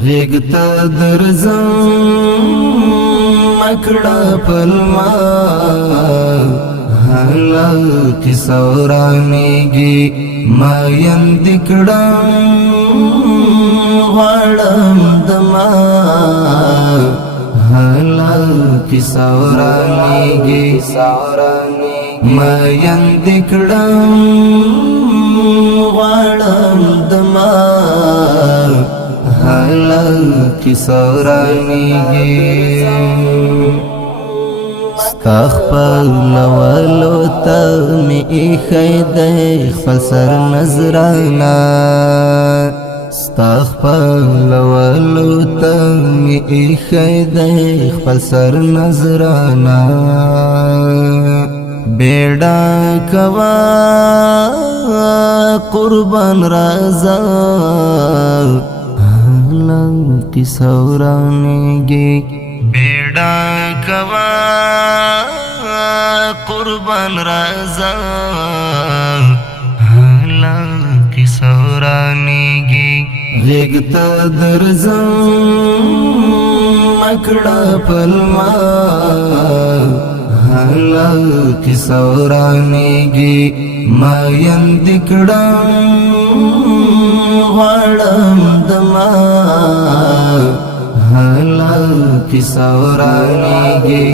غیگتا درزم مکڑا پلما حالا کی سورانیگی ماین دکڑم غاڑم دما حالا کی سورانیگی ماین دکڑم غاڑم دما حالا کی سورانیگی استغفر لولو تمی ایخی دیخ فلسر نظرانا استغفر لولو تمی ایخی دیخ فلسر نظرانا بیڑا کوا قربان رازا کی سورانیگی بیڑا کوا قربان رازا حالا کی سورانیگی غیگتا درزم مکڑا پلما حالا کی سورانیگی ماین دکڑم غاڑم دما حالا کی سورانیگی